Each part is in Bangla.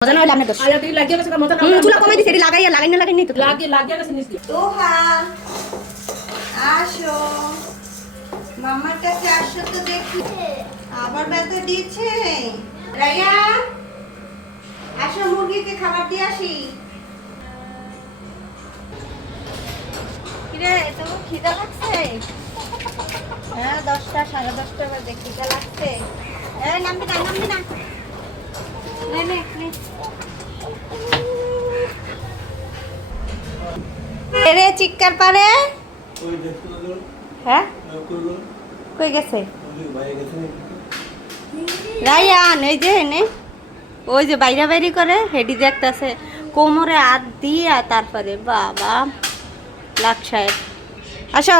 মজা না হইলে আপনার দোষ। আয়া তুই লাগিয়ে গেছে মজা না চুলা কমাই দিছি, এটি লাগাই নাই তো। লাগিয়ে গেছে নিস দিয়ে তোহা আসো, মামার কাছে আসো তো দেখি। আবার ব্যথা দিচ্ছে। রাইয়া আসো, মুরগিকে খাবার দিয়ে আসি। কিরে তো খিদা লাগছে? হ্যাঁ 10টা 10:30 বাজে, খিদা লাগছে। এই নামবি না নে নে নে। এরে চিৎকার পারে। হ্যাঁ কই গেছে রায়ান? এই যে এনে ওই যে বাইরা বাইরি করে হেডি দেখতেছে, কোমরে হাত দিয়া তারপরে বাবা লাখ সাহেব। আসো,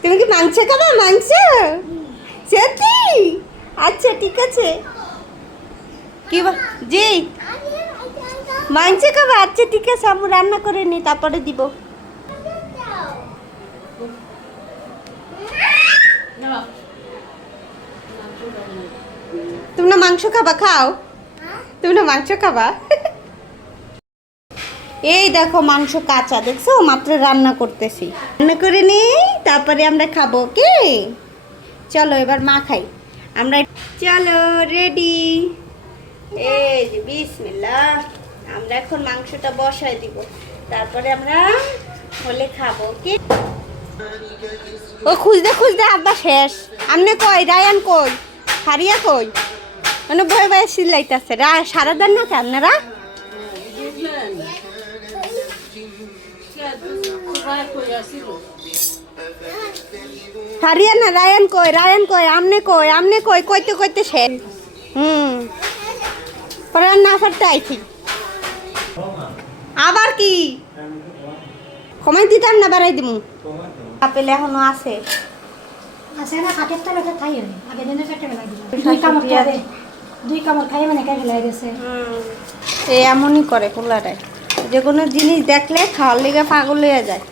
তুমি কি মাংস খাবা? মাংস সত্যি? আচ্ছা ঠিক আছে। কি জি মাংস খাবা? আচ্ছা ঠিক আছে, আমি রান্না করে নি তারপরে দিব। তুমি না মাংস খাবা? খাও, তুমি না মাংস খাবা? এই দেখো মাংস কাঁচা, দেখছো? মাত্র রান্না করতেছি, রান্না করে নিই তারপরে আমরা খাবো। কে চলো এবার মা খাই আমরা। চলো রেডি। এই যে বিসমিল্লাহ, আমরা এখন মাংসটা বসাই দিব, তারপরে আমরা হলে খাবো। কি ও খুঁজতে খুঁজতে আব্বা শেষ। আমনে কই? রায়ান কই? হারিয়া কই? মানে ভয় ভয় সিলাইতেছে। সারা দেন না আপনারা? হারিয়া না, রায়ান কই? রায়ান কই? আমনে কই? আমনে কই? কইতে কইতে শেষ। পরে না ফারতে আইছি। আবার কি কমাই দিতাম না, বাড়াই দিমু। আপেল এখনো আছে না কাঠের তলাতে খাই হই আগে দিনে চারটে বেলা দিলাম দুই কামড় খাই মানে খাই ফেলাই দিয়েছে। এমনই করে কোলাটায়, যে কোনো জিনিস দেখলে খাওয়ার লেগে পাগল হয়ে যায়।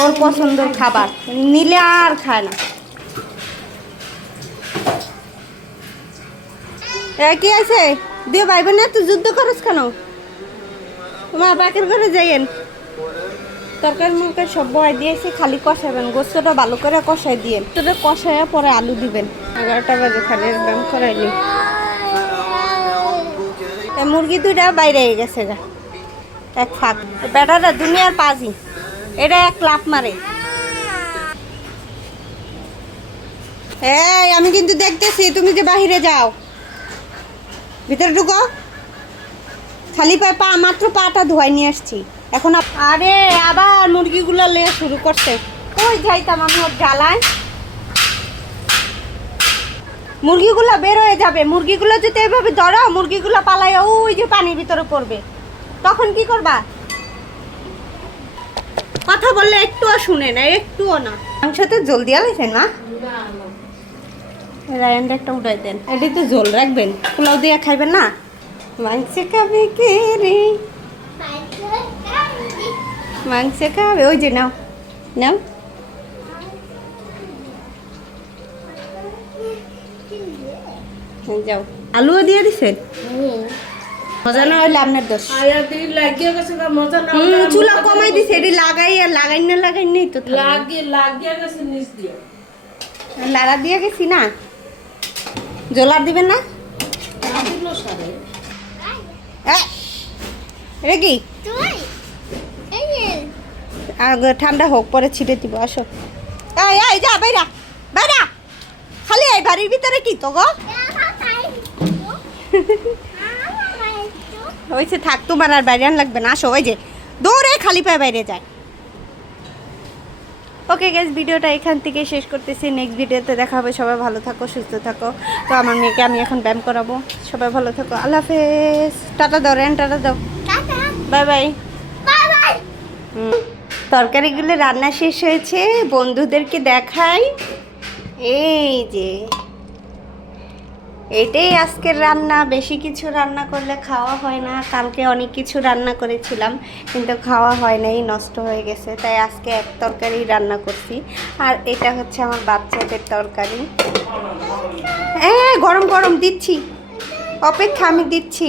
ওর পছন্দের খাবার নিলে আর খায় না। কি আছে দিয়ে ভাই বোন তুই যুদ্ধ করস কেন? তোমার বাকের ঘরে যাইয়েন, তরকারি মরকারি সব বয় দিয়েছি, খালি কষাবেন। গোস্তটা ভালো করে কষাই দিয়ে তোদের কষাইয়া পরে আলু দিবেন। 11টা বাজে, খালি দাম করাইনি। মুরগি দুইটা বাইরে গেছে গা, এক ফাঁক। বেটাটা দুনিয়ার পাজি, এটা এক লাফ মারে। এই আমি কিন্তু দেখতেছি তুমি যে বাহিরে যাও, ভিতরে ঢুকো। খালি পায়ে পা, মাত্র পাটা ধোয়াই নিয়ে আসছি এখন। আরে আবার মুরগিগুলো লে শুরু করছে। কই যাইতাম আমি ওর জ্বালায়। মুরগিগুলো বের হয়ে যাবে। মুরগিগুলো যদি এভাবে ধরো, মুরগিগুলো পালাই ওই যে পানির ভিতরে পড়বে, তখন কি করবা? কথা বললে একটুও শুনে না, একটুও না। মাংসতে জল দিয়া লাইছেন মা? রায়ানটা একটা উঠাই দেন, এটি তো জল রাখবেন, পোলাও দিয়া খাইবেন না? মাংস খাবে কে রে? মাংস খাবে, ওই যে নাও নাও। যাও, আলুও দিয়ে দিছেন। মজা না হইলে আপনার দোষ। আয়া তুই লাগিয়ে গেছে মজা না চুলা কমাই দিছে, এটি লাগাই নেই তো। লাগিয়ে গেছে নিস দিয়ে লাড়া দিয়ে গেছি না, জোলার দিবেন না? এটা কি ঠান্ডা হোক পরে ছিটে দিব। আসো, এই যা বাইরা বাইরা, খালি এই বাড়ির ভিতরে কি তো গো হয়েছে। থাক, তোমার আর বাইরে আন লাগবে না। আসো, ওই যে দৌড়ে খালি পায়ে বাইরে যায়। ওকে গাইস, ভিডিওটা এখান থেকে শেষ করতেছি। নেক্সট ভিডিওতে দেখা হবে। সবাই ভালো থাকো, সুস্থ থাকো। তো আমার মেয়েকে আমি এখন ব্যায়াম করাবো। সবাই ভালো থাকো, আল্লাহ হাফেজ। টাটা দাও রেন, টাটা দাও, বাই বাই। তরকারিগুলো রান্না শেষ হয়েছে, বন্ধুদেরকে দেখাই। এই যে এটাই আজকের রান্না। বেশি কিছু রান্না করলে খাওয়া হয় না। কালকে অনেক কিছু রান্না করেছিলাম কিন্তু খাওয়া হয় নাই, নষ্ট হয়ে গেছে। তাই আজকে এক তরকারি রান্না করছি। আর এটা হচ্ছে আমার বাচ্চাদের তরকারি। গরম গরম দিচ্ছি, অপেক্ষা, আমি দিচ্ছি।